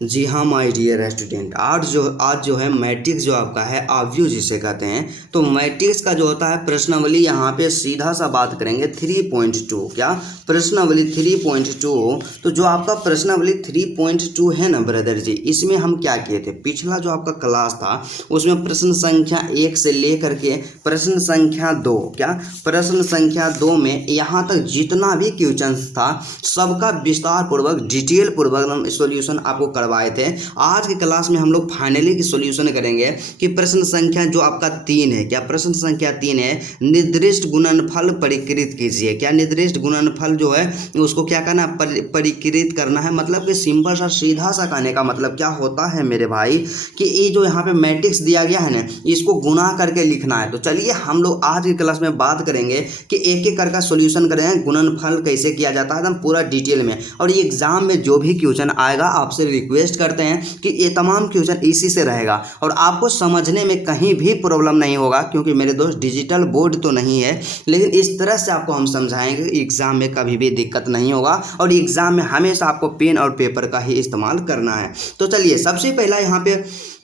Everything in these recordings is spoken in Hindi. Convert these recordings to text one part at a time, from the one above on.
जी हाँ माय डियर स्टूडेंट, आज जो है मैट्रिक्स जो आपका है आव्यूह जिसे कहते हैं। तो मैट्रिक्स का जो होता है प्रश्नावली, यहाँ पे सीधा सा बात करेंगे 3.2। क्या प्रश्नावली 3.2? तो जो आपका प्रश्नावली 3.2 है ना ब्रदर जी, इसमें हम क्या किए थे, पिछला जो आपका क्लास था उसमें प्रश्न संख्या 1 से लेकर के प्रश्न संख्या 2, क्या प्रश्न संख्या 2 में यहाँ तक जितना भी क्वेश्चन था सबका विस्तार पूर्वक डिटेल पूर्वक सॉल्यूशन आपको करवाए थे। आज की क्लास में हम लोग फाइनली की सॉल्यूशन करेंगे कि प्रश्न संख्या जो आपका 3 है, क्या प्रश्न संख्या 3 है, निर्दिष्ट गुणनफल परिकृत कीजिए। क्या निर्दिष्ट गुणनफल जो है उसको क्या करना, परिकृत करना है। मतलब कि सिंपल सा सीधा सा कहने का मतलब क्या होता है मेरे भाई कि ये जो यहाँ पे मैट्रिक्स दिया गया है ना, इसको गुना करके लिखना है। तो चलिए हम लोग आज की क्लास में बात करेंगे कि एक एक करके सॉल्यूशन करेंगे, गुणनफल कैसे किया जाता है एकदम पूरा डिटेल में। और ये एग्जाम में जो भी क्वेश्चन आएगा आपसे रिक्वेस्ट करते हैं कि ये तमाम क्वेश्चन इसी से रहेगा और आपको समझने में कहीं भी प्रॉब्लम नहीं होगा, क्योंकि मेरे दोस्त डिजिटल बोर्ड तो नहीं है, लेकिन इस तरह से आपको हम समझाएंगे एग्जाम में कभी भी दिक्कत नहीं होगा। और एग्जाम में हमेशा आपको पेन और पेपर का ही इस्तेमाल करना है। तो चलिए सबसे पहला यहाँ पे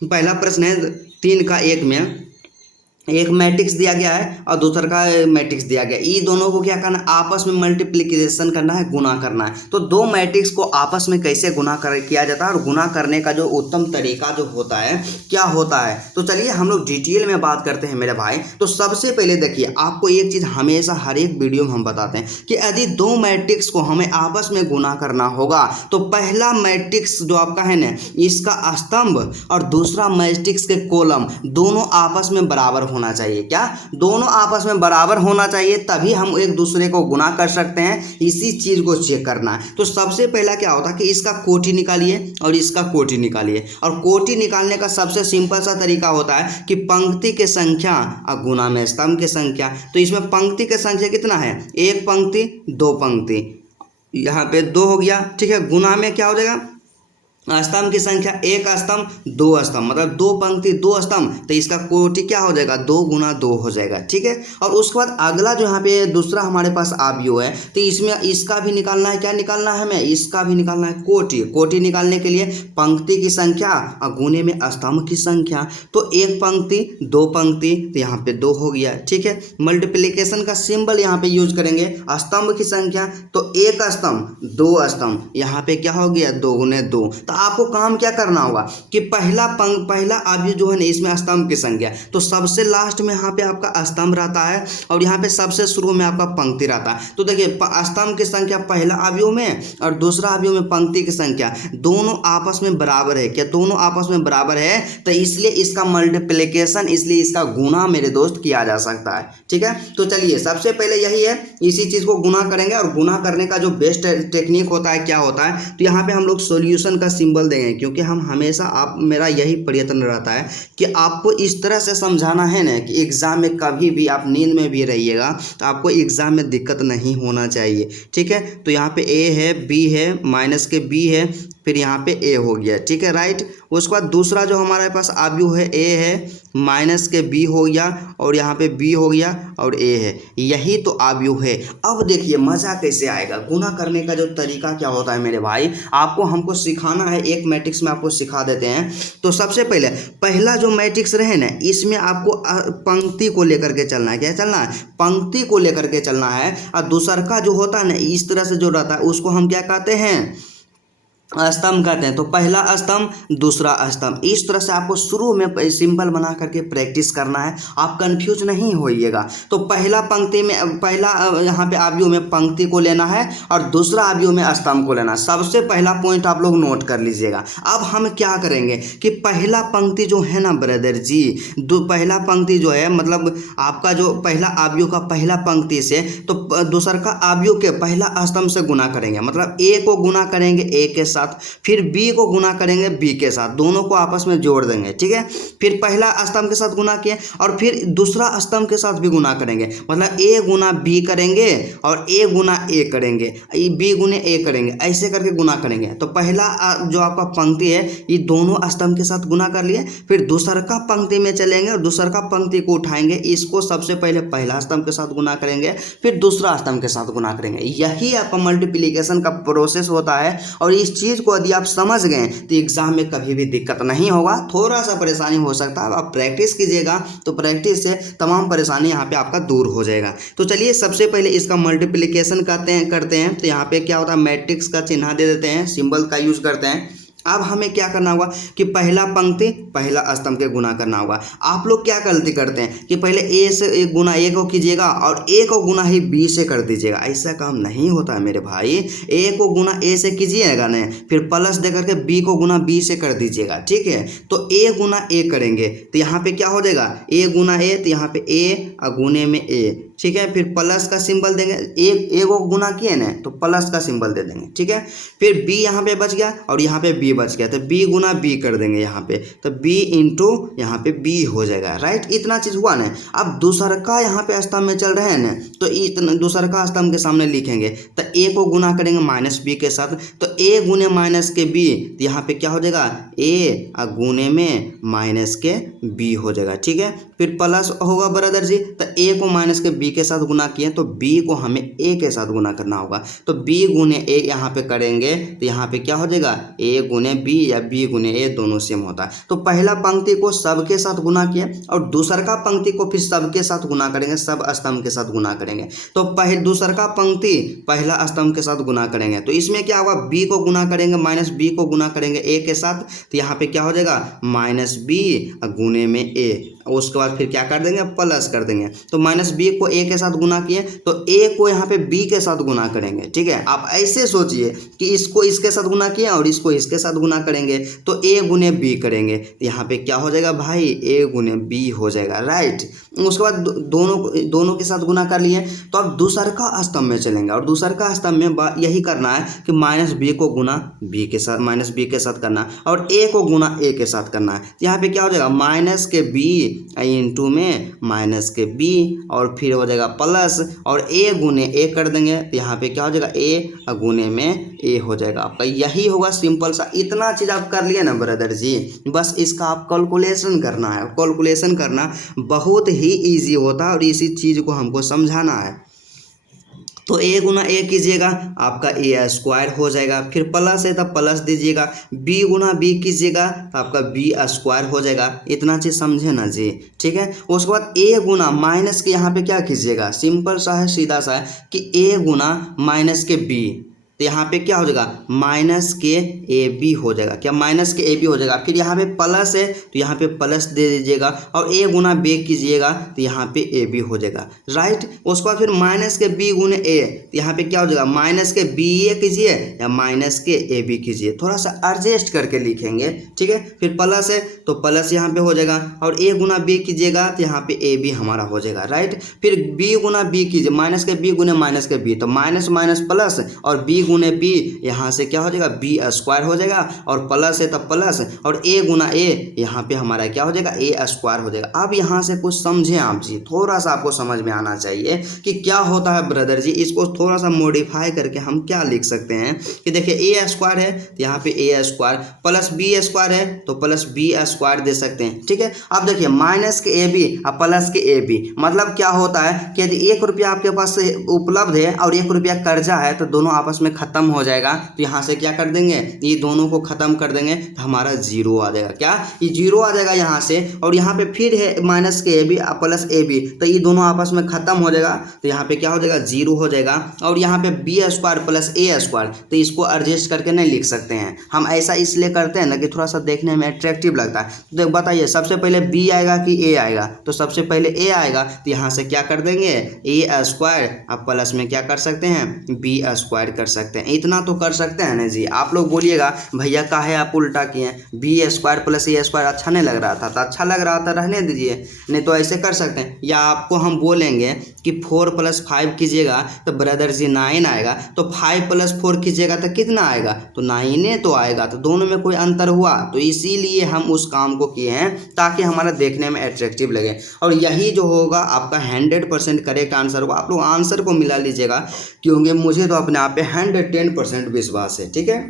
पहला प्रश्न है 3 का 1 में एक मैट्रिक्स दिया गया है और दूसरा का मैट्रिक्स दिया गया है। ये दोनों को क्या करना है, आपस में मल्टीप्लिकेशन करना है, गुना करना है। तो दो मैट्रिक्स को आपस में कैसे गुना किया जाता है और गुना करने का जो उत्तम तरीका जो होता है क्या होता है, तो चलिए हम लोग डिटेल में बात करते हैं मेरे भाई। तो सबसे पहले देखिए, आपको एक चीज़ हमेशा हर एक वीडियो में हम बताते हैं कि यदि दो मैट्रिक्स को हमें आपस में गुना करना होगा तो पहला मैट्रिक्स जो आपका है ना, इसका स्तंभ और दूसरा मैट्रिक्स के कॉलम दोनों आपस में बराबर होना चाहिए। क्या दोनों आपस में बराबर होना चाहिए, तभी हम एक दूसरे को गुना कर सकते हैं। इसी चीज को चेक करना है। तो सबसे पहला क्या होता है कि इसका कोटि निकालिए और इसका कोटि निकालिए। और कोटि निकालने का सबसे सिंपल सा तरीका होता है कि पंक्ति के संख्या और गुना में स्तंभ की संख्या। तो इसमें पंक्ति की संख्या कितना है, एक पंक्ति दो पंक्ति, यहाँ पे 2 हो गया, ठीक है। गुना में क्या हो जाएगा, स्तंभ की संख्या एक स्तंभ दो स्तंभ, मतलब 2 पंक्ति 2 स्तंभ, तो इसका कोटि क्या हो जाएगा, 2 गुना 2 हो जाएगा, ठीक है। और उसके बाद अगला जो यहाँ पे दूसरा हमारे पास आव्यूह है, तो इसमें इसका भी निकालना है। क्या निकालना है हमें, इसका भी निकालना है कोटि। कोटि निकालने के लिए पंक्ति की संख्या और गुने में स्तंभ की संख्या। तो एक पंक्ति 2 पंक्ति, तो यहाँ पे 2 हो गया, ठीक है। मल्टीप्लीकेशन का सिंबल यहाँ पे यूज करेंगे, स्तंभ की संख्या तो एक स्तंभ 2 स्तंभ, यहाँ पे क्या हो गया 2 गुने 2। तो आपको काम क्या करना होगा कि पहला आव्यूह जो है ना, इसमें स्तंभ की संख्या, तो सबसे लास्ट में यहाँ पे आपका स्तंभ रहता है और यहाँ पे सबसे शुरू में आपका पंक्ति रहता है। तो देखिए स्तंभ की संख्या पहला आव्यूह में और दूसरा आव्यूह में पंक्ति की संख्या दोनों आपस में बराबर है। क्या दोनों आपस में बराबर है, तो इसलिए इसका मल्टीप्लिकेशन, इसलिए इसका गुना मेरे दोस्त किया जा सकता है, ठीक है। तो चलिए सबसे पहले यही है, इसी चीज को गुना करेंगे। और गुना करने का जो बेस्ट टेक्निक होता है क्या होता है, तो यहाँ पे हम लोग सॉल्यूशन का सिंबल देंगे, क्योंकि हम हमेशा आप मेरा यही प्रयत्न रहता है कि आपको इस तरह से समझाना है ना कि एग्जाम में कभी भी आप नींद में भी रहिएगा तो आपको एग्जाम में दिक्कत नहीं होना चाहिए, ठीक है। तो यहाँ पे ए है, बी है, माइनस के बी है, फिर यहाँ पे ए हो गया, ठीक है, राइट। उसके बाद दूसरा जो हमारे पास आव्यूह है ए है, माइनस के बी हो गया और यहाँ पे बी हो गया और ए है, यही तो आव्यूह है। अब देखिए मज़ा कैसे आएगा, गुना करने का जो तरीका क्या होता है मेरे भाई, आपको हमको सिखाना है। एक मैट्रिक्स में आपको सिखा देते हैं। तो सबसे पहले पहला जो मैट्रिक्स रहे ना, इसमें आपको पंक्ति को लेकर के चलना है। क्या चलना है, पंक्ति को लेकर के चलना है। और दूसरा का जो होता है ना, इस तरह से जो रहता है उसको हम क्या कहते हैं, स्तंभ कहते हैं। तो पहला स्तंभ दूसरा स्तंभ, इस तरह से आपको शुरू में सिंबल बना करके प्रैक्टिस करना है, आप कंफ्यूज नहीं होइएगा। तो पहला पंक्ति में, पहला यहाँ पे आव्यूह में पंक्ति को लेना है और दूसरा आव्यूह में स्तंभ को लेना है। सबसे पहला पॉइंट आप लोग नोट कर लीजिएगा। अब हम क्या करेंगे कि पहला पंक्ति जो है ना ब्रदर जी, पहला पंक्ति जो है मतलब आपका जो पहला आव्यूह का पहला पंक्ति से तो दूसरा का आव्यूह के पहला स्तंभ से गुना करेंगे। मतलब ए को गुना करेंगे ए के साथ, फिर बी को गुना करेंगे बी के साथ, दोनों को आपस में जोड़ देंगे, ठीक है। फिर पहला स्तंभ के साथ गुना किए और फिर दूसरा स्तंभ के साथ भी गुना करेंगे। मतलब ए गुना बी करेंगे और ए गुना ए करेंगे, बी गुने ए करेंगे, ऐसे करके गुना करेंगे। तो पहला जो आपका पंक्ति है ये दोनों स्तंभ के साथ गुना कर लिए, फिर दूसरा का पंक्ति में चलेंगे और दूसरा का पंक्ति को उठाएंगे, इसको सबसे पहले पहला स्तंभ के साथ गुना करेंगे, फिर दूसरा स्तंभ के साथ गुना करेंगे। यही आपका मल्टीप्लिकेशन का प्रोसेस होता है। और इस चीज चीज़ को यदि आप समझ गए तो एग्जाम में कभी भी दिक्कत नहीं होगा। थोड़ा सा परेशानी हो सकता है, आप प्रैक्टिस कीजिएगा तो प्रैक्टिस से तमाम परेशानी यहाँ पे आपका दूर हो जाएगा। तो चलिए सबसे पहले इसका मल्टीप्लिकेशन करते हैं। तो यहाँ पे क्या होता है, मैट्रिक्स का चिन्ह दे देते हैं, सिंबल का यूज करते हैं। अब हमें क्या करना होगा कि पहला पंक्ति पहला स्तंभ के गुना करना होगा। आप लोग क्या गलती करते हैं कि पहले ए से एक गुना ए को कीजिएगा और ए को गुना ही बी से कर दीजिएगा। ऐसा काम नहीं होता है मेरे भाई। ए को गुना ए से कीजिएगा ना, फिर प्लस दे करके बी को गुना बी से कर दीजिएगा, ठीक है। तो ए गुना ए करेंगे तो यहाँ पे क्या हो जाएगा, ए गुना ए, तो यहाँ पे ए गुने में ए, ठीक है। फिर प्लस का सिंबल देंगे, ए को गुना किए ना तो प्लस का सिंबल दे देंगे, ठीक है। फिर बी यहाँ पे बच गया और यहाँ पे बी बच गया, तो बी गुना बी कर देंगे यहाँ पे, तो बी इंटू यहाँ पे बी हो जाएगा, राइट। इतना चीज हुआ ना। अब दूसरका यहाँ पे स्तंभ में चल रहे हैं ना, तो इतना दूसरका स्तंभ के सामने लिखेंगे तो ए को गुना करेंगे माइनस बी के साथ, तो ए गुने माइनस के बी, तो यहाँ पे क्या हो जाएगा, ए गुने में माइनस के बी हो जाएगा, ठीक है। फिर प्लस होगा ब्रदर जी, तो ए को माइनस के बी के साथ गुना किए तो बी को हमें ए के साथ गुना करना होगा, तो बी गुने ए यहाँ पे करेंगे तो यहाँ पे क्या हो जाएगा, ए गुने बी या बी गुने ए दोनों सेम होता है। तो पहला पंक्ति को सबके साथ गुना किए और दूसरका पंक्ति को फिर सबके साथ गुना करेंगे, सब स्तंभ के साथ गुना करेंगे। तो दूसरका पंक्ति पहला स्तंभ के साथ गुना करेंगे, तो इसमें क्या होगा, बी को गुना करेंगे माइनस बी को गुना करेंगे ए के साथ, तो यहाँ पे क्या हो जाएगा माइनस बी गुने में ए, उसके बाद फिर क्या कर देंगे, प्लस कर देंगे। तो माइनस बी को ए के साथ गुना किए तो ए को यहाँ पे बी के साथ गुना करेंगे, ठीक है। आप ऐसे सोचिए कि इसको इसके साथ गुना किए और इसको इसके साथ गुना करेंगे तो ए गुने बी करेंगे, तो यहाँ पे क्या हो जाएगा भाई, ए गुने बी हो जाएगा, राइट। उसके बाद दोनों के साथ गुना कर लिए तो अब दूसरका स्तंभ में चलेंगे और दूसरका स्तंभ में यही करना है कि माइनस बी को गुना बी के साथ, माइनस बी के साथ करना और ए को गुना ए के साथ करना है। यहाँ पे क्या हो जाएगा, माइनस के बी इंटू में माइनस के बी और फिर हो जाएगा प्लस और ए गुने ए कर देंगे, तो यहाँ पे क्या हो जाएगा, ए गुने में ए हो जाएगा आपका। यही होगा सिंपल सा। इतना चीज़ आप कर लिए ना ब्रदर जी, बस इसका आप कैलकुलेशन करना है। कैलकुलेशन करना बहुत ही ईजी होता है और इसी चीज़ को हमको समझाना है। तो ए गुना ए कीजिएगा आपका ए स्क्वायर हो जाएगा, फिर प्लस है तो प्लस दीजिएगा, बी गुना बी कीजिएगा तो आपका बी स्क्वायर हो जाएगा। इतना चीज़ समझे ना जी, ठीक है। उसके बाद ए गुना माइनस के यहाँ पे क्या कीजिएगा, सिंपल सा है, सीधा सा है कि ए गुना माइनस के बी, तो यहाँ पे क्या हो जाएगा, माइनस के ए बी हो जाएगा, क्या माइनस के ए बी हो जाएगा। फिर यहाँ पे प्लस है तो यहाँ पे प्लस दे दीजिएगा और ए गुना बी कीजिएगा तो यहाँ पे ए बी हो जाएगा, राइट। उसके बाद फिर माइनस के बी गुने ए, तो यहाँ पे क्या हो जाएगा, माइनस के बी ए कीजिए या माइनस के ए बी कीजिए, थोड़ा सा एडजस्ट करके लिखेंगे, ठीक है। फिर प्लस है तो प्लस यहाँ पे हो जाएगा और ए गुना बी कीजिएगा तो यहाँ पे ए बी हमारा हो जाएगा, राइट। फिर बी गुना बी कीजिए, माइनस के बी गुने माइनस के बी, तो माइनस माइनस प्लस और बी गुने बी, यहाँ से क्या हो जाएगा, बी स्क्वायर हो जाएगा और प्लस है तो प्लस और ए गुना ए, यहाँ पे हमारा क्या हो जाएगा, ए स्क्वायर हो जाएगा। अब यहाँ से कुछ समझें आप जी, थोड़ा सा आपको समझ में आना चाहिए कि क्या होता है ब्रदर जी। इसको थोड़ा सा मॉडिफाई करके हम क्या लिख सकते हैं कि देखिए ए स्क्वायर है तो यहाँ पे ए स्क्वायर प्लस बी स्क्वायर है तो प्लस बी स्क्वायर दे सकते हैं, ठीक है। अब देखिए माइनस के ए बी और प्लस के ए बी, मतलब क्या होता है कि यदि 1 रुपया आपके पास उपलब्ध है और 1 रुपया कर्जा है तो दोनों आपस में खत्म हो जाएगा, तो यहाँ से क्या कर देंगे, ये दोनों को खत्म कर देंगे तो हमारा जीरो आ जाएगा, क्या ये जीरो आ जाएगा यहाँ से। और यहाँ पे फिर है माइनस के A B plus A B, तो ये दोनों आपस में खत्म हो जाएगा तो यहाँ पे क्या हो जाएगा, जीरो हो जाएगा। और यहाँ पे बी स्क्वायर प्लस ए स्क्वायर, तो इसको एडजस्ट करके नहीं लिख सकते हैं हम, ऐसा इसलिए करते हैं ना कि थोड़ा सा देखने में अट्रैक्टिव लगता है। तो बताइए सबसे पहले बी आएगा कि ए आएगा, तो सबसे पहले ए आएगा तो यहाँ से क्या कर देंगे, ए स्क्वायर अब प्लस में क्या कर सकते हैं, बी स्क्वायर कर सकते हैं। इतना तो कर सकते हैं ना जी। आप लोग बोलिएगा भैया काहे आप उल्टा किए, बी स्क्वायर प्लस ए स्क्वायर अच्छा नहीं लग रहा था, तो अच्छा लग रहा था रहने दीजिए, नहीं तो ऐसे कर सकते हैं। या आपको हम बोलेंगे कि 4 + 5 कीजिएगा तो ब्रदर जी 9 आएगा, तो 5 + 4 कीजिएगा तो कितना आएगा, तो 9 तो आएगा, तो दोनों में कोई अंतर हुआ। तो इसीलिए हम उस काम को किए हैं ताकि हमारा देखने में अट्रैक्टिव लगे। और यही जो होगा आपका 100% करेक्ट आंसर होगा। आप लोग आंसर को मिला लीजिएगा क्योंकि मुझे तो अपने आप पे 110% विश्वास है, ठीक है।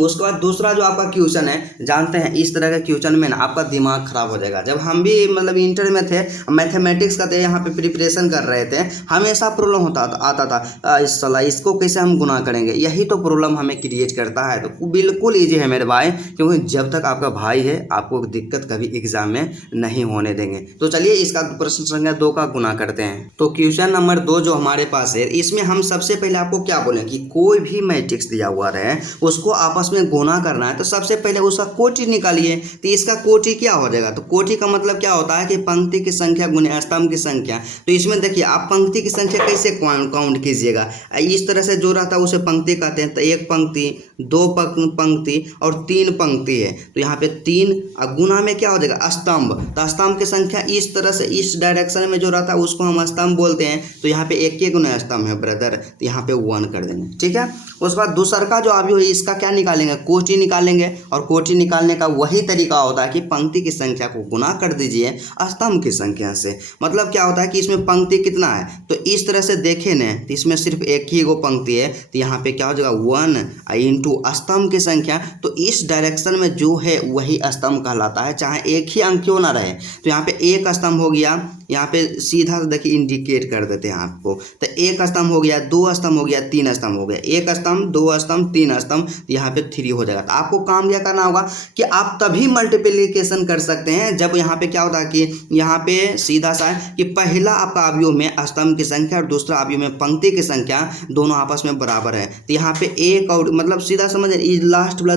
उसके बाद दूसरा जो आपका क्वेश्चन है, जानते हैं इस तरह के क्वेश्चन में ना आपका दिमाग खराब हो जाएगा। जब हम भी मतलब इंटर में थे, मैथमेटिक्स का थे, यहाँ पे प्रिपरेशन कर रहे थे, हमेशा प्रॉब्लम आता था इस साला इसको कैसे हम गुना करेंगे, यही तो प्रॉब्लम हमें क्रिएट करता है। तो बिल्कुल ईजी है मेरे भाई, क्योंकि जब तक आपका भाई है आपको दिक्कत कभी एग्जाम में नहीं होने देंगे। तो चलिए इसका प्रश्न संख्या 2 का गुना करते हैं। तो क्वेश्चन नंबर 2 जो हमारे पास है, इसमें हम सबसे पहले आपको क्या बोलें कि कोई भी मैट्रिक्स दिया हुआ रहे उसको आपस में गुना करना है, तो सबसे पहले उसका कोटि निकालिए। तो इसका कोटि क्या हो जाएगा, तो कोटि का मतलब क्या होता है कि पंक्ति की संख्या गुने स्तंभ की संख्या। तो इसमें देखिए आप पंक्ति की संख्या कैसे काउंट कीजिएगा, इस तरह से जो रहता है उसे पंक्ति कहते हैं। तो एक पंक्ति, दो पंक्ति और तीन पंक्ति है, तो यहाँ पे 3 गुना में क्या हो जाएगा स्तंभ। तो स्तंभ की संख्या इस तरह से इस डायरेक्शन में जो रहता है उसको हम स्तंभ बोलते हैं। तो यहाँ पे एक गुना स्तंभ है ब्रदर, तो यहाँ पे 1 कर देंगे, ठीक है। उसके बाद दूसरा का जो अभी है इसका क्या निकालेंगे, कोटि निकालेंगे। और कोटि निकालने का वही तरीका होता है कि पंक्ति की संख्या को गुना कर दीजिए स्तंभ की संख्या से। मतलब क्या होता है कि इसमें पंक्ति कितना है, तो इस तरह से देखें न, तो इसमें सिर्फ एक ही गो पंक्ति है, तो यहाँ पे क्या हो जाएगा 1 इंटू स्तंभ की संख्या। तो इस डायरेक्शन में जो है वही स्तंभ कहलाता है, चाहे एक ही अंक क्यों ना रहे। तो यहाँ पे एक स्तंभ हो गया, यहाँ पे सीधा देखिए इंडिकेट कर देते हैं आपको। तो एक स्तंभ हो गया, 2 स्तंभ हो गया, 3 स्तंभ हो गया, 1 स्तंभ, 2 स्तंभ, 3 स्तंभ, यहाँ पे 3 हो जाएगा। तो आपको काम क्या करना होगा कि आप तभी मल्टीप्लिकेशन कर सकते हैं जब यहाँ पे क्या होता है कि यहाँ पे सीधा सा है कि पहला आपका अवयव में स्तंभ की संख्या और दूसरा अवयव में पंक्ति की संख्या दोनों आपस में बराबर है। तो यहाँ पे एक और मतलब सीधा समझ लास्ट वाला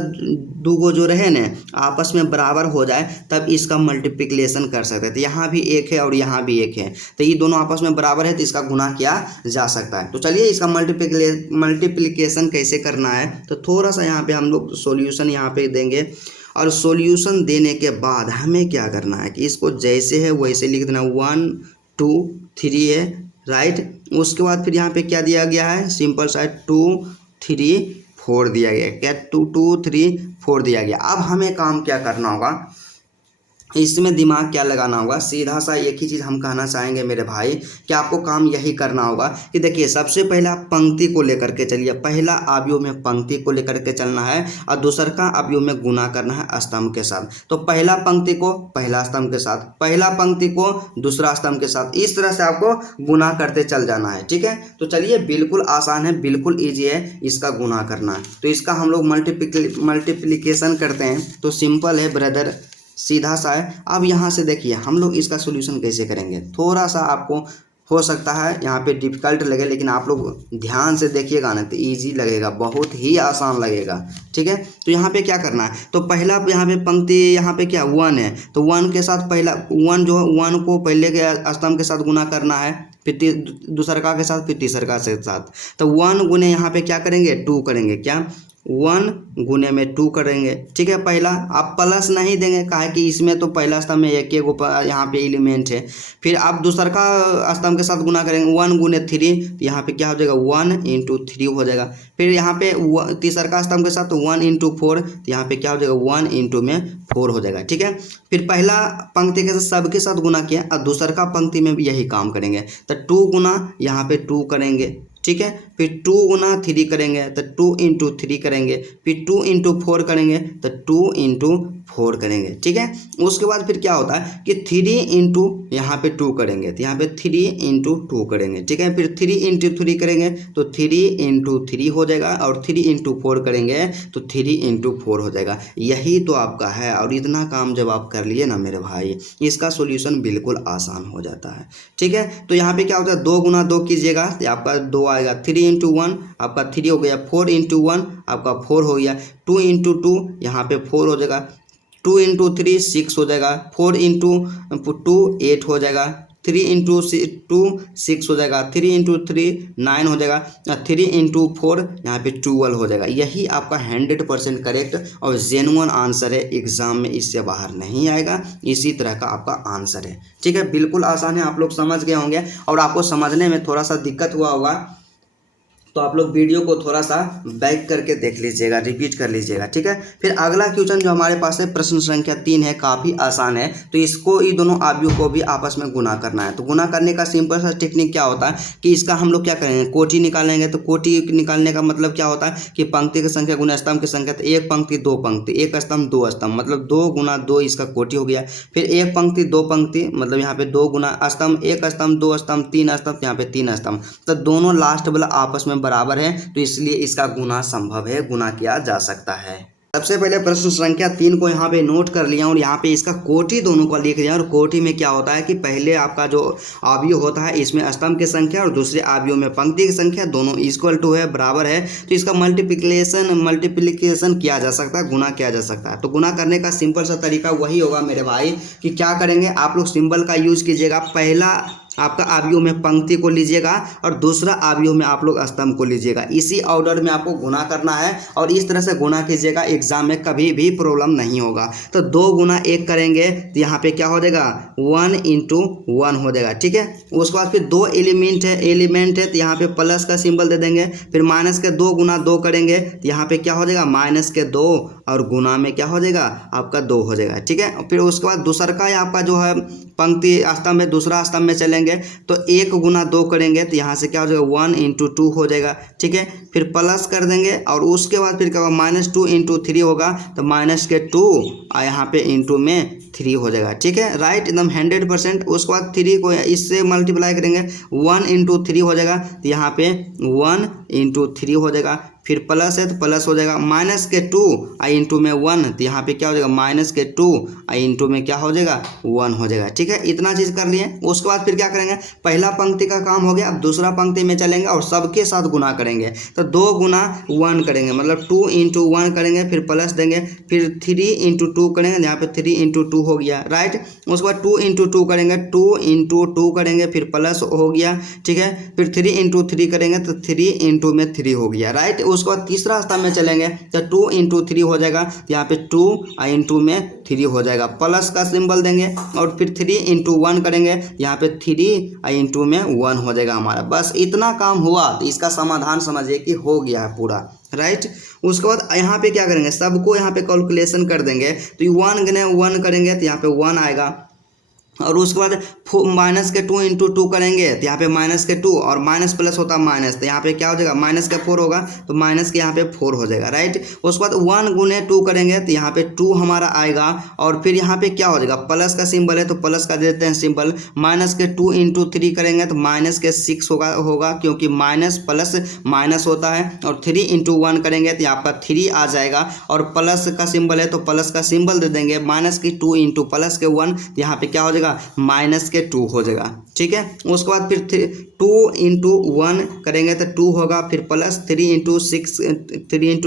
2 गो जो रहे ना आपस में बराबर हो जाए तब इसका मल्टीप्लिकेशन कर सकते हैं। तो यहाँ भी 1 है और यहाँ भी 1 है, तो ये दोनों आपस में बराबर है, तो इसका गुना किया जा सकता है। तो चलिए इसका मल्टीप्लिकेशन कैसे करना है, तो थोड़ा सा यहाँ पे हम लोग सॉल्यूशन यहाँ पे देंगे। और सॉल्यूशन देने के बाद हमें क्या करना है कि इसको जैसे है वैसे लिख देना, 1 2 3 है राइट। उसके बाद फिर यहाँ पे क्या दिया गया है, सिंपल सा 2 3 4 दिया गया, क्या 2 2 3 4 दिया गया। अब हमें काम क्या करना होगा, इसमें दिमाग क्या लगाना होगा, सीधा सा एक ही चीज़ हम कहना चाहेंगे मेरे भाई कि आपको काम यही करना होगा कि देखिए सबसे पहले आप पंक्ति को लेकर के चलिए, पहला अवयव में पंक्ति को लेकर के चलना है और दूसरा का अवयव में गुना करना है स्तंभ के साथ। तो पहला पंक्ति को पहला स्तंभ के साथ, पहला पंक्ति को दूसरा स्तंभ के साथ, इस तरह से आपको गुना करते चल जाना है, ठीक है। तो चलिए बिल्कुल आसान है, बिल्कुल ईजी है इसका गुना करना। तो इसका हम लोग मल्टीप्लिकेशन करते हैं, तो सिंपल है ब्रदर, सीधा सा है। अब यहाँ से देखिए हम लोग इसका सॉल्यूशन कैसे करेंगे, थोड़ा सा आपको हो सकता है यहाँ पे डिफ़िकल्ट लगे, लेकिन आप लोग ध्यान से देखिएगा ना तो इजी लगेगा, बहुत ही आसान लगेगा, ठीक है। तो यहाँ पे क्या करना है, तो पहला यहाँ पे पंक्ति यहाँ पे क्या 1 है, तो 1 के साथ पहला 1 जो 1 को पहले के स्तंभ के साथ गुना करना है, फिर दूसरा के साथ, फिर तीसरा के साथ। तो 1 गुने यहाँ पे क्या करेंगे 2 करेंगे, क्या 1 गुने में 2 करेंगे, ठीक है। पहला आप प्लस नहीं देंगे, काहे कि इसमें तो पहला स्तंभ में एक यहाँ पे एलिमेंट है। फिर आप दूसरा का स्तंभ के साथ गुना करेंगे, 1 गुने 3, तो यहाँ पे क्या हो जाएगा 1 इंटू 3 हो जाएगा। फिर यहाँ पे तीसरा का स्तंभ के साथ तो 1 इंटू 4, तो यहाँ पे क्या हो जाएगा 1 इंटू में 4 हो जाएगा, ठीक है। फिर पहला पंक्ति के साथ सबके साथ गुना किया और दूसरा का पंक्ति में भी यही काम करेंगे, तो 2 गुना यहाँ पे 2 करेंगे, ठीक है। फिर 2 गुना 3 करेंगे तो 2 इंटू 3 करेंगे, फिर 2 इंटू 4 करेंगे तो 2 इंटू 4 करेंगे, ठीक है। उसके बाद फिर क्या होता है कि 3 इंटू यहाँ पे 2 करेंगे, तो यहाँ पे 3 इंटू 2 करेंगे, ठीक है। फिर 3 इंटू 3 करेंगे तो 3 इंटू 3 हो जाएगा, और 3 इंटू 4 करेंगे तो 3 इंटू 4 हो जाएगा। यही तो आपका है, और इतना काम जब आप कर लिए ना मेरे भाई, इसका सोल्यूशन बिल्कुल आसान हो जाता है, ठीक है। तो यहाँ पे क्या होता है 2 गुना 2 कीजिएगा तो आपका 2 आएगा, 3 इंटू 1 आपका 3 हो गया, 4 इंटू 1 आपका 4 हो गया, 2 इंटू 2 यहाँ पे 4 हो जाएगा, 2 इंटू 3 6 हो जाएगा, 4 इंटू 2 8 हो जाएगा, 3 इंटू 2 6 हो जाएगा, 3 इंटू 3 9 हो जाएगा, 3 इंटू 4 यहाँ पे 12 हो जाएगा। यही आपका 100% करेक्ट और जेन्युइन आंसर है, एग्जाम में इससे बाहर नहीं आएगा, इसी तरह का आपका आंसर है, ठीक है। बिल्कुल आसान है, आप लोग समझ गए होंगे। और आपको समझने में थोड़ा सा दिक्कत हुआ होगा तो आप लोग वीडियो को थोड़ा सा बैक करके देख लीजिएगा, रिपीट कर लीजिएगा, ठीक है। फिर अगला क्वेश्चन जो हमारे पास है प्रश्न संख्या 3 है, काफ़ी आसान है। तो इसको ये दोनों अवयव को भी आपस में गुना करना है। तो गुना करने का सिंपल सा टेक्निक क्या होता है कि इसका हम लोग क्या करेंगे, कोटि निकालेंगे। तो कोटि निकालने का मतलब क्या होता है कि पंक्ति की संख्या गुना स्तंभ की संख्या। तो एक पंक्ति दो पंक्ति, एक स्तंभ दो स्तंभ, मतलब 2 गुना 2 इसका कोटि हो गया। फिर एक पंक्ति दो पंक्ति, मतलब यहाँ पे 2 गुना स्तंभ, एक स्तंभ 2 स्तंभ 3 स्तंभ, यहाँ पे 3 स्तंभ। तो दोनों लास्ट वाला आपस में बराबर है, तो इसलिए इसका गुना संभव है, गुना किया जा सकता है। सबसे पहले प्रश्न संख्या 3 को यहाँ पे नोट कर लिया और यहाँ पे इसका कोटि दोनों को लिख लिया। और कोटि में क्या होता है कि पहले आपका जो अवयव होता है इसमें स्तंभ की संख्या और दूसरे अवयव में पंक्ति की संख्या, दोनों इक्वल टू है, बराबर है। तो इसका मल्टीप्लिकेशन किया जा सकता है, गुना किया जा सकता है। तो गुना करने का सिंपल सा तरीका वही होगा मेरे भाई कि क्या करेंगे, आप लोग सिंबल का यूज कीजिएगा। पहला आपका अवयव में पंक्ति को लीजिएगा और दूसरा अवयव में आप लोग स्तंभ को लीजिएगा। इसी ऑर्डर में आपको गुना करना है और इस तरह से गुना कीजिएगा, एग्जाम में कभी भी प्रॉब्लम नहीं होगा। तो 2 गुना 1 करेंगे तो यहाँ पे क्या हो जाएगा, 1 × 1 हो जाएगा, ठीक है। उसके बाद फिर 2 एलिमेंट है तो यहाँ पे प्लस का सिंबल दे देंगे। फिर माइनस के 2 गुना 2 करेंगे तो यहाँ पे क्या हो जाएगा, माइनस के 2 और गुना में क्या हो जाएगा आपका 2 हो जाएगा, ठीक है। फिर उसके बाद दूसरा का आपका जो है पंक्ति स्तंभ में, दूसरा स्तंभ में चलेंगे तो 1 गुना 2 करेंगे तो यहाँ से क्या हो जाएगा, 1 × 2 हो जाएगा, ठीक है। फिर प्लस कर देंगे और उसके बाद फिर क्या होगा, -2 × 3 होगा तो माइनस के 2 और यहाँ पे इंटू में 3 हो जाएगा, ठीक है, राइट, एकदम 100%। उसके बाद 3 को इससे मल्टीप्लाई करेंगे, 1 × 3 हो जाएगा तो यहाँ पे 1 × 3 हो जाएगा। फिर प्लस है तो प्लस हो जाएगा, माइनस के 2 और इंटू में 1 तो यहाँ पे क्या हो जाएगा, माइनस के 2 और इंटू में क्या हो जाएगा, 1 हो जाएगा, ठीक है। इतना चीज़ कर लिए। उसके बाद फिर क्या करेंगे, पहला पंक्ति का काम हो गया, अब दूसरा पंक्ति में चलेंगे और सबके साथ गुना करेंगे। तो 2 गुना 1 करेंगे, मतलब 2 × 1 करेंगे, फिर प्लस देंगे, फिर 3 × 2 करेंगे, यहाँ पे 3 × 2 हो गया, राइट। उसके बाद 2 × 2 करेंगे, 2 × 2 करेंगे, फिर प्लस हो गया, ठीक है। फिर 3 × 3 करेंगे तो 3 × में 3 हो गया, राइट। उसके बाद तीसरा स्तंभ में चलेंगे तो 2 × 3 हो जाएगा, यहाँ पे 2 × में 3 हो जाएगा, प्लस का सिंबल देंगे और फिर 3 × 1 करेंगे, यहाँ पे 3 × में 1 हो जाएगा हमारा। बस इतना काम हुआ तो इसका समाधान समझिए कि हो गया है पूरा, राइट। उसके बाद यहाँ पे क्या करेंगे, सबको यहाँ पे कैलकुलेशन कर देंगे। तो 1 गुने 1 करेंगे तो यहाँ पे 1 आएगा और उसके बाद माइनस के 2 × 2 करेंगे तो यहाँ पे माइनस के 2 और माइनस प्लस होता है माइनस, तो यहाँ पे क्या हो जाएगा, माइनस का 4 होगा तो माइनस के यहाँ पे 4 हो जाएगा, राइट। उसके बाद 1 गुने 2 करेंगे तो यहाँ पे 2 हमारा आएगा और फिर यहाँ पे क्या हो जाएगा, प्लस का सिंबल है तो प्लस का देते हैं सिंबल। माइनस के 2 × 3 करेंगे तो माइनस के 6 होगा क्योंकि माइनस प्लस माइनस होता है। और 3 × 1 करेंगे तो आपका 3 आ जाएगा और प्लस का सिंबल है तो प्लस का सिंबल दे देंगे। माइनस की 2 × प्लस के 1 यहाँ पे क्या हो जाएगा, माइनस के 2 हो जाएगा, ठीक है। उसके बाद फिर 2 × 1 करेंगे तो 2 होगा, फिर प्लस 3 ×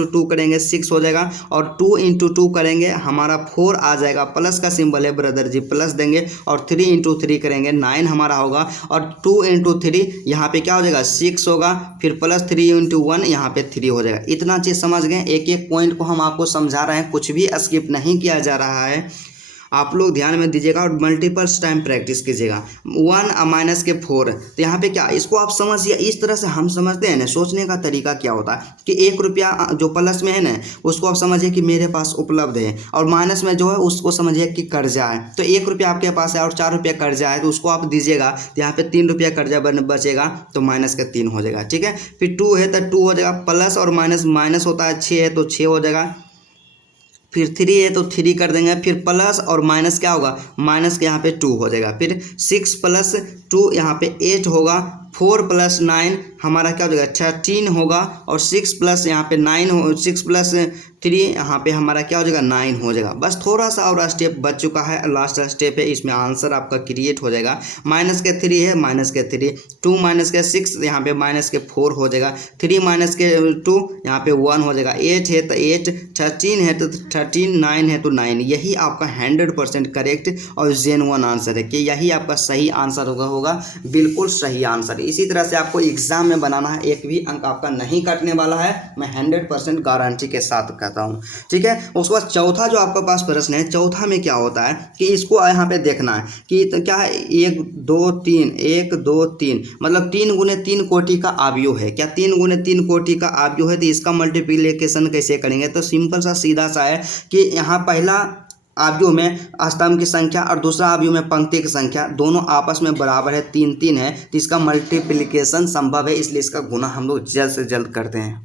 2 करेंगे 6 हो जाएगा और 2 × 2 करेंगे हमारा 4 आ जाएगा, प्लस का सिंबल है ब्रदर जी, प्लस देंगे और 3 × 3 करेंगे 9 हमारा होगा और 2 × 3 यहाँ पे क्या हो जाएगा, 6 होगा, फिर प्लस 3 × 1 यहाँ पे 3 हो जाएगा। इतना चीज़ समझ गए, एक एक पॉइंट को हम आपको समझा रहे हैं, कुछ भी स्किप नहीं किया जा रहा है। आप लोग ध्यान में दीजिएगा और मल्टीपल्स टाइम प्रैक्टिस कीजिएगा। 1 माइनस के 4 तो यहाँ पे क्या, इसको आप समझिए, इस तरह से हम समझते हैं ना। सोचने का तरीका क्या होता है कि 1 रुपया जो प्लस में है ना उसको आप समझिए कि मेरे पास उपलब्ध है और माइनस में जो है उसको समझिए कि कर्जा है। तो 1 रुपया आपके पास है और 4 रुपया कर्जा है तो उसको आप दीजिएगा तो यहाँ पे 3 रुपया कर्जा बचेगा तो माइनस के 3 हो जाएगा, ठीक है। फिर 2 है तो 2 हो जाएगा, प्लस और माइनस होता है, 6 है तो 6 हो जाएगा। फिर 3 है तो 3 कर देंगे, फिर प्लस और माइनस क्या होगा, माइनस के यहाँ पे 2 हो जाएगा। फिर 6 + 2 यहाँ पे 8 होगा, 4 + 9 हमारा क्या हो जाएगा, 13 होगा और 6 + यहाँ पे 9 हो, 6 + 3 यहाँ पे हमारा क्या हो जाएगा, 9 हो जाएगा। बस थोड़ा सा और स्टेप बच चुका है, लास्ट स्टेप है, इसमें आंसर आपका क्रिएट हो जाएगा। माइनस के 3 है, माइनस के 3, 2 माइनस के 6 यहाँ पे माइनस के 4 हो जाएगा, 3 माइनस के 2 यहाँ पे 1 हो जाएगा, 8 है तो 8, 13 है तो 13, 9 है तो 9। यही आपका 100% करेक्ट और जेन्युइन आंसर है कि यही आपका सही आंसर होगा, बिल्कुल सही आंसर। इसी तरह से आपको एग्जाम में बनाना है, एक भी अंक आपका नहीं कटने वाला है, मैं 100% गारंटी के साथ कहता हूँ। ठीक है, उसके बाद चौथा जो आपके पास प्रश्न है, चौथा में क्या होता है कि इसको यहाँ पे देखना है कि तो क्या है 1 2 3 1 2 3 मतलब 3 गुने 3 कोटि का अवयव है। क्या 3 गुने 3 कोटि का अवयव है, तो इसका मल्टीप्लिकेशन कैसे करेंगे? तो सिंपल सा सीधा सा है कि यहाँ पहला अवयव में स्तंभ की संख्या और दूसरा अवयव में पंक्ति की संख्या दोनों आपस में बराबर है, 3 3 है, तो इसका मल्टीप्लिकेशन संभव है, इसलिए इसका गुना हम लोग जल्द से जल्द करते हैं।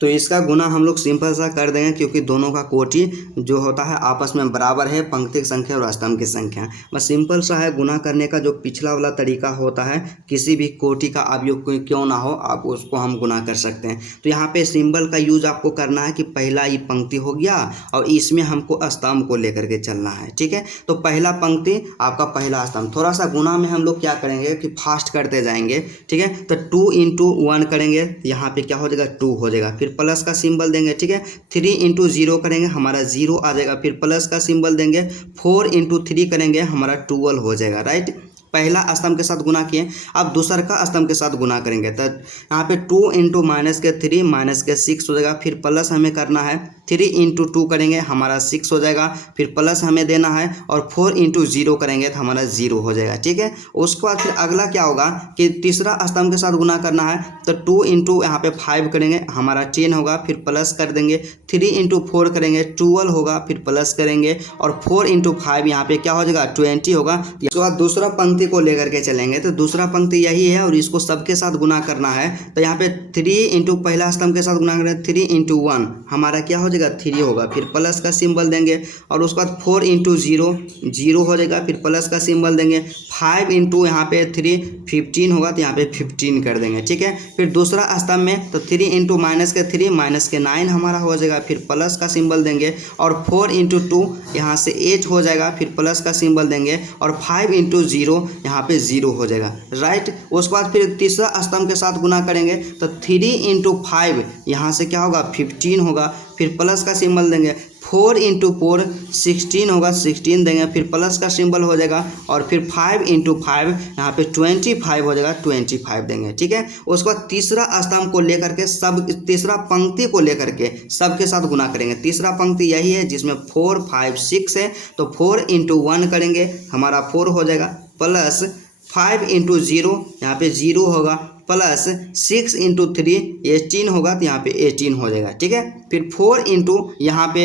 तो इसका गुना हम लोग सिंपल सा कर देंगे क्योंकि दोनों का कोटि जो होता है आपस में बराबर है, पंक्ति की संख्या और स्तंभ की संख्या। बस सिंपल सा है, गुना करने का जो पिछला वाला तरीका होता है, किसी भी कोटि का अवयव क्यों ना हो आप उसको हम गुना कर सकते हैं। तो यहाँ पे सिंबल का यूज आपको करना है कि पहला ये पंक्ति हो गया और इसमें हमको स्तंभ को लेकर के चलना है। ठीक है, तो पहला पंक्ति आपका पहला स्तंभ। थोड़ा सा गुना में हम लोग क्या करेंगे कि फास्ट करते जाएंगे। ठीक है, तो 2 × 1 करेंगे, यहाँ पे क्या हो जाएगा 2 हो जाएगा, फिर प्लस का सिंबल देंगे। ठीक है, 3 × 0 करेंगे, हमारा 0 आ जाएगा, फिर प्लस का सिंबल देंगे, 4 × 3 करेंगे, हमारा 12 हो जाएगा। राइट, पहला स्तंभ के साथ गुना किए, अब दूसरा का स्तंभ के साथ गुना करेंगे तो यहाँ पे 2 × -3 -6 हो जाएगा, फिर प्लस हमें करना है, 3 × 2 करेंगे, हमारा 6 हो जाएगा, फिर प्लस हमें देना है और 4 × 0 करेंगे तो हमारा 0 हो जाएगा। ठीक है, उसके बाद फिर अगला क्या होगा कि तीसरा स्तंभ के साथ गुना करना है, तो 2 × यहाँ पे 5 करेंगे, हमारा 10 होगा, फिर प्लस कर देंगे, 3 × 4 करेंगे, 12 होगा, फिर प्लस करेंगे और 4 × 5 यहाँ पे क्या हो जाएगा 20 होगा। उसके बाद दूसरा पंक्ति को लेकर के चलेंगे, तो दूसरा पंक्ति यही है और इसको सबके साथ गुना करना है, तो यहाँ पे 3 × पहला स्तंभ के साथ गुना करें, 3 × 1 हमारा क्या हो जाएगा 3 होगा, फिर प्लस का सिंबल देंगे और उसके बाद 4 × 0 0 हो जाएगा, फिर प्लस का सिंबल देंगे, 5 × यहाँ पे 3 15 होगा, तो यहाँ पे 15 कर देंगे। ठीक है, फिर दूसरा स्तंभ में तो 3 × -3 -9 हमारा हो जाएगा, फिर प्लस का सिंबल देंगे और 4 × 2 यहाँ से 8 हो जाएगा, फिर प्लस का सिंबल देंगे और 5 × 0 यहाँ पे 0 हो जाएगा। राइट, उसके बाद फिर तीसरा स्तंभ के साथ गुना करेंगे, तो 3 × 5 यहाँ से क्या होगा 15 होगा, फिर प्लस का सिंबल देंगे, 4 × 4 16 होगा, 16 देंगे, फिर प्लस का सिंबल हो जाएगा और फिर 5 × 5 यहाँ पे 25 हो जाएगा, 25 देंगे। ठीक है, उसके बाद तीसरा स्तंभ को लेकर के सब तीसरा पंक्ति को लेकर के सबके साथ गुना करेंगे। तीसरा पंक्ति यही है जिसमें 4 5 6 है, तो 4 × 1 करेंगे, हमारा 4 हो जाएगा, प्लस 5 × 0 यहाँ पे 0 होगा, प्लस 6 × 3 18 होगा, तो यहाँ पे 18 हो जाएगा। ठीक है, फिर 4 × यहाँ पे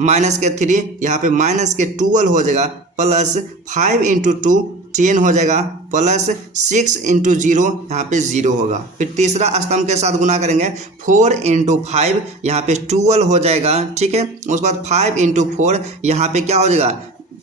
-3 यहाँ पे -12 हो जाएगा, प्लस 5 × 2 10 हो जाएगा, प्लस 6 × 0 यहाँ पे 0 होगा। फिर तीसरा स्तंभ के साथ गुना करेंगे, 4 × 5 यहाँ पे 12 हो जाएगा। ठीक है, उसके बाद 5 × 4 यहाँ पे क्या हो जाएगा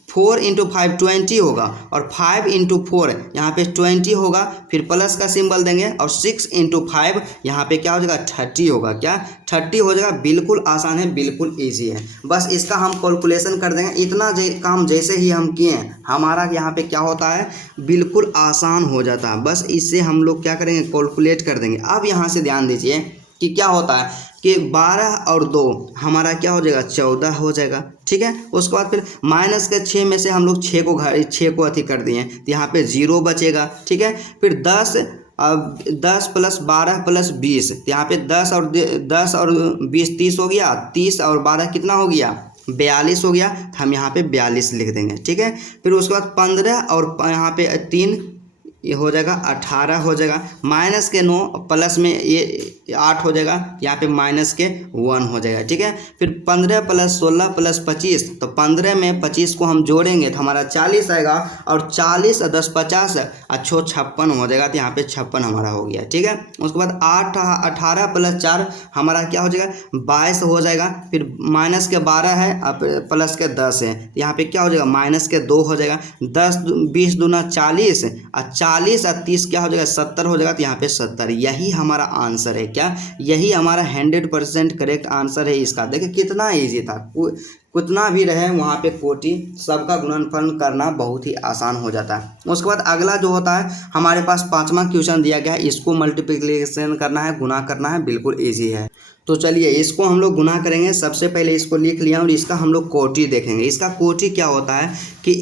4 × 5 20 होगा और 5 × 4 यहाँ पे 20 होगा, फिर प्लस का सिंबल देंगे और 6 × 5 यहाँ पे क्या हो जाएगा 30 होगा। क्या 30 हो जाएगा। बिल्कुल आसान है, बिल्कुल इजी है। बस इसका हम कैलकुलेशन कर देंगे। इतना काम जैसे ही हम किए हमारा यहाँ पे क्या होता है बिल्कुल आसान हो जाता है। बस इससे हम लोग क्या करेंगे कैलकुलेट कर देंगे। अब यहाँ से ध्यान दीजिए कि क्या होता है कि 12 और 2 हमारा क्या हो जाएगा 14 हो जाएगा। ठीक है, उसके बाद फिर -6 में से हम लोग 6 को अति कर दिए, तो यहाँ पे 0 बचेगा। ठीक है, फिर 10 + 12 + 20, तो यहाँ पे 10 और 20 30 हो गया, 30 और 12 कितना हो गया 42 हो गया, तो हम यहाँ पे 42 लिख देंगे। ठीक है, फिर उसके बाद 15 और यहाँ पे 3 ये हो जाएगा 18 हो जाएगा, -9 प्लस में ये 8 हो जाएगा, यहाँ पे -1 हो जाएगा। ठीक है, फिर 15 + 16 + 25, तो 15 में 25 को हम जोड़ेंगे तो हमारा 40 आएगा और 40 और 10 50 अच्छो 56 हो जाएगा, तो यहाँ पे 56 हमारा हो गया। ठीक है, उसके बाद 18 + 4 हमारा क्या हो जाएगा 22 हो जाएगा, फिर -12 है प्लस के 10 है, यहाँ पे क्या हो जाएगा -2 हो जाएगा, 10 20 दूना 40 और 40 और 30 क्या हो जाएगा 70 हो जाएगा, तो यहाँ पे 70। यही हमारा आंसर है। क्या यही हमारा 100% करेक्ट आंसर है इसका। देखिए कितना इजी था, कितना भी रहे वहाँ पे कोटि सबका गुणनफल करना बहुत ही आसान हो जाता है। उसके बाद अगला जो होता है हमारे पास 5वां क्वेश्चन दिया गया है, इसको मल्टीप्लिकेशन करना है, गुना करना है, बिल्कुल ईजी है। तो चलिए इसको हम लोग गुना करेंगे। सबसे पहले इसको लिख लिया और इसका हम लोग कोटि देखेंगे। इसका कोटि क्या होता है कि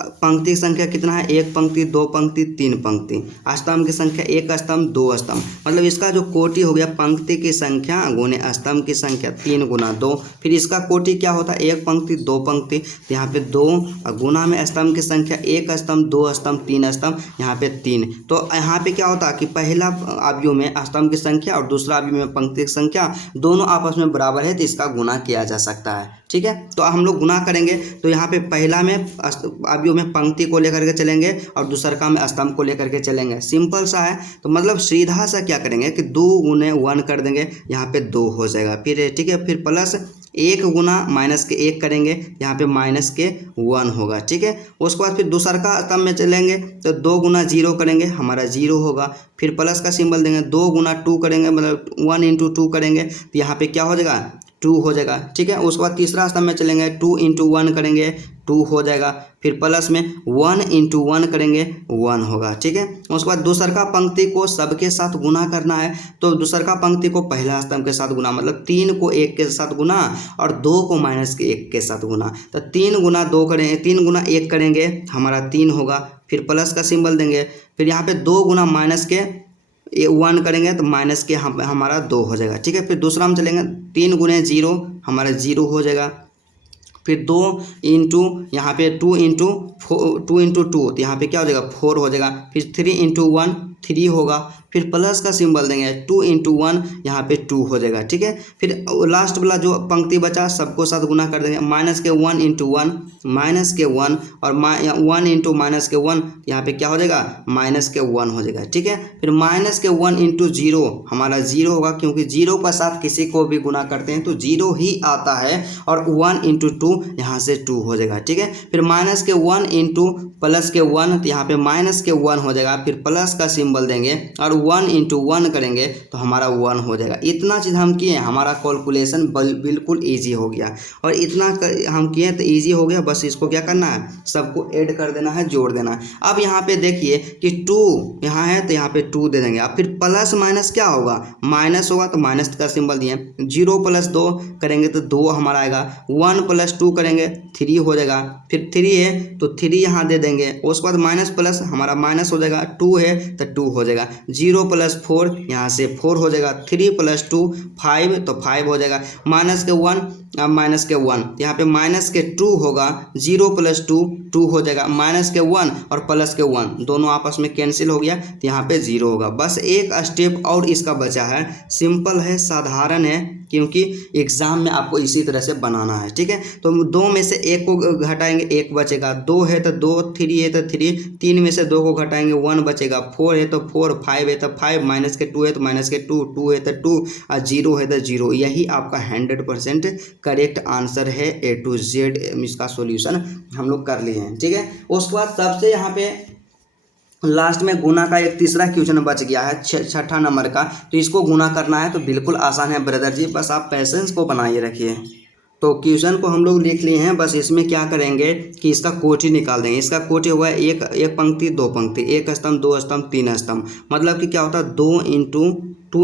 पंक्ति की संख्या कितना है, एक पंक्ति, दो पंक्ति, तीन पंक्ति, स्तंभ की संख्या एक स्तंभ, दो स्तंभ। मतलब इसका जो कोटि हो गया पंक्ति की संख्या गुने स्तंभ की संख्या 3 गुना 2। फिर इसका कोटि क्या होता है, एक पंक्ति, दो पंक्ति, तो यहाँ पे 2 गुना में स्तंभ की संख्या एक स्तंभ, दो स्तंभ, तीन स्तंभ, यहाँ पे 3। तो यहाँ पे क्या होता है कि पहला अवयव में स्तंभ की संख्या और दूसरा अवयव में पंक्ति की संख्या दोनों आपस में बराबर है, तो इसका गुना किया जा सकता है। ठीक है, तो हम लोग गुना करेंगे तो यहाँ पे पहला में अवयव में पंक्ति को लेकर के चलेंगे और दूसरा में स्तंभ को लेकर के चलेंगे। सिंपल सा है। तो मतलब सीधा सा क्या करेंगे कि 2 गुने 1 कर देंगे, यहाँ पे 2 हो जाएगा। फिर ठीक है, फिर प्लस 1 गुना माइनस के 1 करेंगे, यहाँ पे माइनस के 1 होगा। ठीक है, उसके बाद फिर दूसरा का स्तंभ में चलेंगे तो 2 गुना 0 करेंगे, हमारा 0 होगा। फिर प्लस का सिंबल देंगे, 2 गुना 2 करेंगे, मतलब 1 इंटू 2 करेंगे, तो यहाँ पे क्या हो जाएगा, 2 हो जाएगा। ठीक है, उसके बाद तीसरा स्तंभ में चलेंगे, 2 इंटू 1 करेंगे, 2 हो जाएगा। फिर प्लस में 1 इंटू 1 करेंगे, 1 होगा। ठीक है, उसके बाद दूसरा का पंक्ति को सबके साथ गुना करना है, तो दूसरा का पंक्ति को पहला स्तंभ के साथ गुना, मतलब 3 को 1 के साथ गुना और 2 को माइनस के 1 के साथ गुना। तो 3 गुना 2 करेंगे, 3 गुना 1 करेंगे, हमारा 3 होगा। फिर प्लस का सिंबल देंगे, फिर यहाँ पे 2 गुना माइनस के 1 करेंगे तो माइनस के हमारा 2 हो जाएगा। ठीक है, फिर दूसरा में चलेंगे, 3 गुने 0, हमारा 0 हो जाएगा। फिर 2 इंटू यहाँ पे 2 इंटू 2 तो यहाँ पे क्या हो जाएगा, 4 हो जाएगा। फिर 3 इंटू 1 3 होगा। फिर प्लस का सिंबल देंगे, 2 इंटू 1 यहाँ पे 2 हो जाएगा। ठीक है, फिर लास्ट वाला जो पंक्ति बचा सबको साथ गुना कर देंगे, माइनस के 1 इंटू 1 माइनस के 1 और 1 इंटू माइनस के 1, यहाँ पे क्या हो जाएगा, माइनस के 1 हो जाएगा। ठीक है, फिर माइनस के 1 इंटू 0 हमारा 0 होगा, क्योंकि 0 के साथ किसी को भी गुना करते हैं तो 0 ही आता है। और 1 इंटू 2 यहाँ से 2 हो जाएगा। ठीक है, फिर माइनस के 1 इंटू प्लस के 1, तो यहाँ पे माइनस के 1 हो जाएगा। फिर प्लस का सिंबल देंगे और 1 इंटू 1 करेंगे तो हमारा 1 हो जाएगा। इतना चीज़ हम किए, हमारा कैलकुलेशन बिल्कुल ईजी हो गया। और इतना हम किए तो ईजी हो गया, बस इसको क्या करना है, सबको ऐड कर देना है, जोड़ देना है। अब यहाँ पे देखिए कि 2 यहाँ है तो यहाँ पे 2 दे देंगे। अब फिर प्लस माइनस क्या होगा, माइनस होगा तो माइनस का सिंबल दिए। 0 प्लस 2 करेंगे तो 2 हमारा आएगा। 1 प्लस 2 करेंगे 3 हो जाएगा। फिर 3 है तो 3 यहाँ दे देंगे। उसके बाद माइनस प्लस हमारा माइनस हो जाएगा, 2 है तो 2 हो जाएगा। 0 प्लस 4 यहाँ से 4 हो जाएगा। 3 प्लस 2 5 तो 5 हो जाएगा। माइनस के 1 माइनस के 1 यहाँ पे माइनस के 2 होगा। 0 प्लस 2 2 हो जाएगा। माइनस के 1 और प्लस के 1 दोनों आपस में कैंसिल हो गया तो यहाँ पे 0 होगा। बस एक स्टेप और इसका बचा है। सिंपल है, साधारण है, क्योंकि एग्जाम में आपको इसी तरह से बनाना है। ठीक है, तो 2 में से 1 को घटाएंगे, 1 बचेगा। 2 है तो 2, 3 है तो 3, 3 में से 2 को घटाएंगे 1 बचेगा। 4 है तो 4, 5 है तो 5, माइनस के 2 है तो माइनस के 2, 2 है तो 2 और 0 है तो 0। यही आपका 100% करेक्ट आंसर है। A to Z इसका सॉल्यूशन हम लोग कर लिए हैं। ठीक है, उसके बाद सबसे यहाँ पे लास्ट में गुना का एक तीसरा क्वेश्चन बच गया है, 6ठा नंबर का। तो इसको गुना करना है तो बिल्कुल आसान है ब्रदर जी, बस आप पैसेंस को बनाए रखिए। तो क्वेश्चन को हम लोग लिख लिए हैं। बस इसमें क्या करेंगे कि इसका कोटि निकाल देंगे। इसका कोटि हुआ है एक पंक्ति, दो पंक्ति, एक स्तंभ, दो स्तंभ, तीन स्तंभ। मतलब कि क्या होता है, 2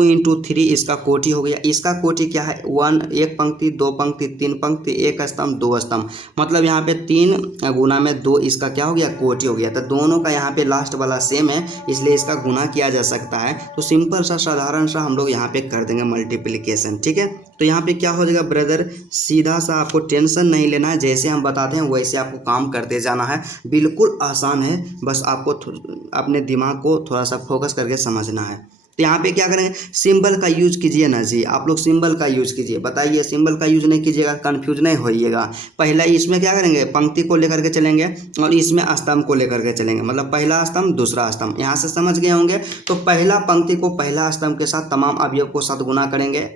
इंटू 3 इसका कोटि हो गया। इसका कोटि क्या है, 1 एक पंक्ति, दो पंक्ति, तीन पंक्ति, एक स्तंभ, दो स्तंभ। मतलब यहाँ पे 3 गुना में 2 इसका क्या हो गया, कोटि हो गया। तो दोनों का यहाँ पे लास्ट वाला सेम है, इसलिए इसका गुना किया जा सकता है। तो सिंपल सा साधारण सा हम लोग यहाँ पे कर देंगे मल्टीप्लिकेशन। ठीक है, तो यहाँ पे क्या हो जाएगा ब्रदर, सीधा सा, आपको टेंशन नहीं लेना है। जैसे हम बताते हैं वैसे आपको काम करते जाना है। बिल्कुल आसान है, बस आपको अपने दिमाग को थोड़ा सा फोकस करके समझना है। तो यहाँ पे क्या करेंगे, सिंबल का यूज कीजिए ना जी, आप लोग सिंबल का यूज कीजिए। बताइए, सिंबल का यूज नहीं कीजिएगा, कंफ्यूज नहीं होइएगा। पहला इसमें क्या करेंगे, पंक्ति को लेकर के चलेंगे और इसमें स्तंभ को लेकर के चलेंगे। मतलब पहला स्तंभ दूसरा स्तंभ, यहाँ से समझ गए होंगे। तो पहला पंक्ति को पहला स्तंभ के साथ तमाम अवयव को साथ गुना करेंगे।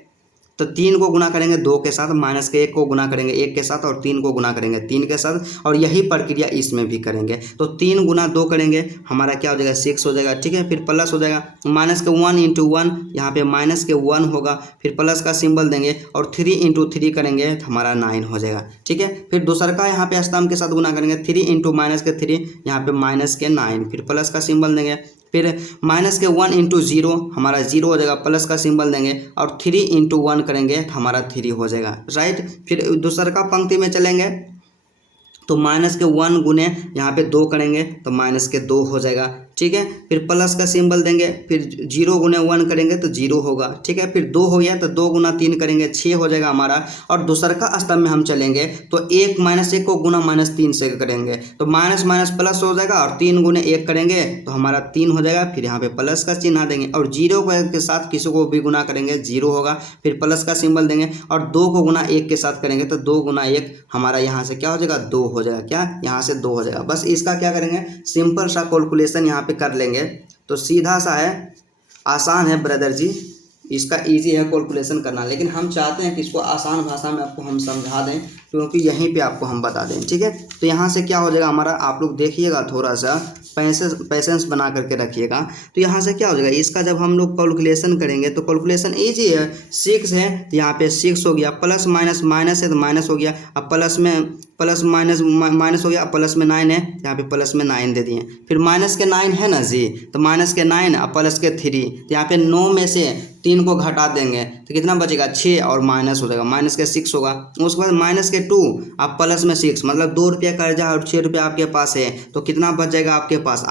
तो 3 को गुना करेंगे 2 के साथ, माइनस के 1 को गुना करेंगे 1 के साथ, और 3 को गुना करेंगे 3 के साथ। और यही प्रक्रिया इसमें भी करेंगे। तो 3 गुना 2 करेंगे, हमारा क्या हो जाएगा, 6 हो जाएगा। ठीक है, फिर प्लस हो जाएगा, माइनस के 1 इंटू 1, यहाँ पे माइनस के 1 होगा। फिर प्लस का सिंबल देंगे और 3 इंटू 3 करेंगे तो हमारा 9 हो जाएगा। ठीक है, फिर दूसरा का यहाँ पे स्तंभ के साथ गुना करेंगे, 3 इंटू माइनस के 3, यहाँ पे माइनस के 9। फिर प्लस का सिंबल देंगे, फिर माइनस के 1 इंटू 0 हमारा 0 हो जाएगा, प्लस का सिंबल देंगे और 3 इंटू 1 करेंगे तो हमारा 3 हो जाएगा, राइट। फिर दूसरा का पंक्ति में चलेंगे तो माइनस के 1 गुने यहाँ पे 2 करेंगे तो माइनस के 2 हो जाएगा, ठीक है। फिर प्लस का सिंबल देंगे, फिर 0 गुने 1 करेंगे तो 0 होगा, ठीक है। फिर 2 हो गया तो 2 गुना 3 करेंगे 6 हो जाएगा हमारा। और दूसरा का स्तंभ में हम चलेंगे तो 1 माइनस 1 को गुना माइनस 3 से करेंगे तो माइनस माइनस प्लस हो जाएगा और 3 गुने 1 करेंगे तो हमारा 3 हो जाएगा। फिर यहाँ पे प्लस का चिन्ह देंगे और 0 के साथ किसी को भी गुना करेंगे 0 होगा, फिर प्लस का सिंबल देंगे और 2 को गुना 1 के साथ करेंगे तो 2 गुना 1 हमारा यहाँ से क्या हो जाएगा 2 हो जाएगा, क्या यहाँ से 2 हो जाएगा। बस इसका क्या करेंगे सिंपल सा कैलकुलेशन यहाँ पे कर लेंगे तो सीधा सा है, आसान है ब्रदर जी, इसका इजी है कैलकुलेशन करना, लेकिन हम चाहते हैं कि इसको आसान भाषा में आपको हम समझा दें क्योंकि यहीं पे आपको हम बता दें, ठीक है। तो यहाँ से क्या हो जाएगा हमारा, आप लोग देखिएगा थोड़ा सा पैसेंस बना करके रखिएगा। तो यहाँ से क्या हो जाएगा, इसका जब हम लोग कैलकुलेशन करेंगे तो कैलकुलेशन ईजी है, 6 है तो यहाँ पे 6 हो गया, प्लस माइनस माइनस है तो माइनस हो गया, अब प्लस में प्लस माइनस माइनस हो गया, प्लस में 9 है यहाँ पे प्लस में 9 दे दिए। फिर माइनस के 9 है ना जी, तो माइनस के 9 और प्लस के 3 तो यहाँ पे 9 में से 3 को घटा देंगे तो कितना बचेगा 6 और माइनस हो जाएगा, माइनस के 6 होगा। उसके बाद माइनस के 2 अब प्लस में 6 मतलब 2 रुपये कर्जा और 6 रुपये आपके पास है तो कितना बच जाएगा आपके पास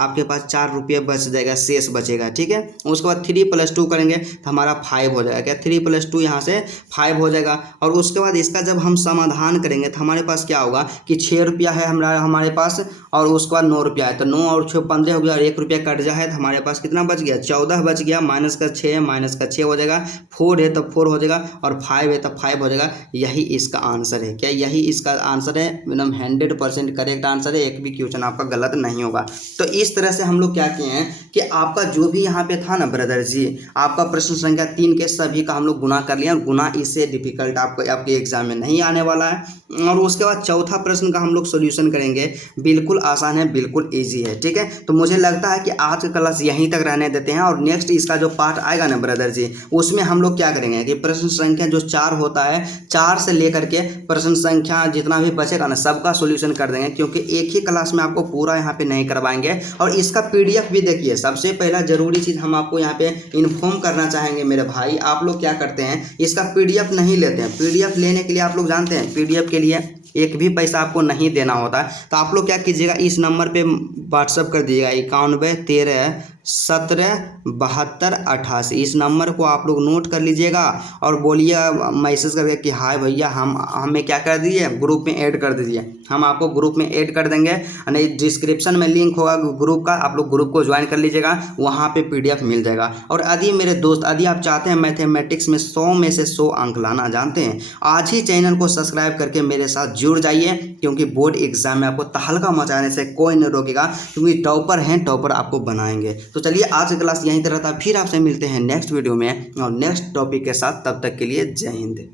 4 रुपये बच जाएगा, शेष बचेगा, ठीक है। उसके बाद 3 + 2 करेंगे तो हमारा 5 हो जाएगा, क्या 3 + 2 यहाँ से 5 हो जाएगा। और उसके बाद इसका जब हम समाधान करेंगे तो हमारे पास क्या होगा कि 6 रुपया है हमारे पास और उसके बाद 9 रुपया है तो 9 और 6 15 हो गया और 1 रुपया कर्जा है तो हमारे पास कितना बच गया 14 बच गया, माइनस का 6 है माइनस का 6 हो जाएगा, 4 है तो 4 हो जाएगा और 5 है तो 5 हो जाएगा। यही इसका आंसर है, क्या यही इसका आंसर है, एकदम 100% करेक्ट आंसर है, एक भी क्वेश्चन आपका गलत नहीं होगा। तो इस तरह से हम लोग क्या किए हैं कि आपका जो भी यहाँ पे था ना ब्रदर जी, आपका प्रश्न संख्या 3 के सभी का हम लोग गुना कर लिया, गुना इससे डिफिकल्ट आपके एग्जाम में नहीं आने वाला है। और उसके बाद चौथा प्रश्न का हम लोग सोल्यूशन करेंगे, बिल्कुल आसान है, बिल्कुल इजी है, ठीक है। तो मुझे लगता है कि आज का क्लास यहीं तक रहने देते हैं और नेक्स्ट इसका जो पार्ट आएगा ना ब्रदर जी उसमें हम लोग क्या करेंगे कि प्रश्न संख्या जो 4 होता है 4 से लेकर के प्रश्न संख्या जितना भी बचेगा ना सबका सोल्यूशन कर देंगे, क्योंकि एक ही क्लास में आपको पूरा यहाँ पे नहीं करवाएंगे। और इसका PDF भी देखिए, सबसे पहला जरूरी चीज़ हम आपको यहाँ पे इन्फॉर्म करना चाहेंगे मेरे भाई, आप लोग क्या करते हैं इसका PDF नहीं लेते हैं। PDF लेने के लिए आप लोग जानते हैं PDF के लिए एक भी पैसा आपको नहीं देना होता है। तो आप लोग क्या कीजिएगा इस नंबर पे व्हाट्सअप कर दीजिएगा 91 13 17 72 88, इस नंबर को आप लोग नोट कर लीजिएगा और बोलिए मैसेज करके कि हाय भैया हमें क्या कर दीजिए ग्रुप में ऐड कर दीजिए, हम आपको ग्रुप में ऐड कर देंगे। नहीं डिस्क्रिप्शन में लिंक होगा ग्रुप का, आप लोग ग्रुप को ज्वाइन कर लीजिएगा, वहाँ पे PDF मिल जाएगा। और यदि मेरे दोस्त यदि आप चाहते हैं मैथमेटिक्स में 100 में से 100 अंक लाना जानते हैं, आज ही चैनल को सब्सक्राइब करके मेरे साथ जुड़ जाइए, क्योंकि बोर्ड एग्जाम में आपको तहलका मचाने से कोई नहीं रोकेगा, क्योंकि टॉपर हैं, टॉपर आपको बनाएंगे। तो चलिए आज का क्लास यहीं तक रहता है, फिर आपसे मिलते हैं नेक्स्ट वीडियो में और नेक्स्ट टॉपिक के साथ, तब तक के लिए जय हिंद।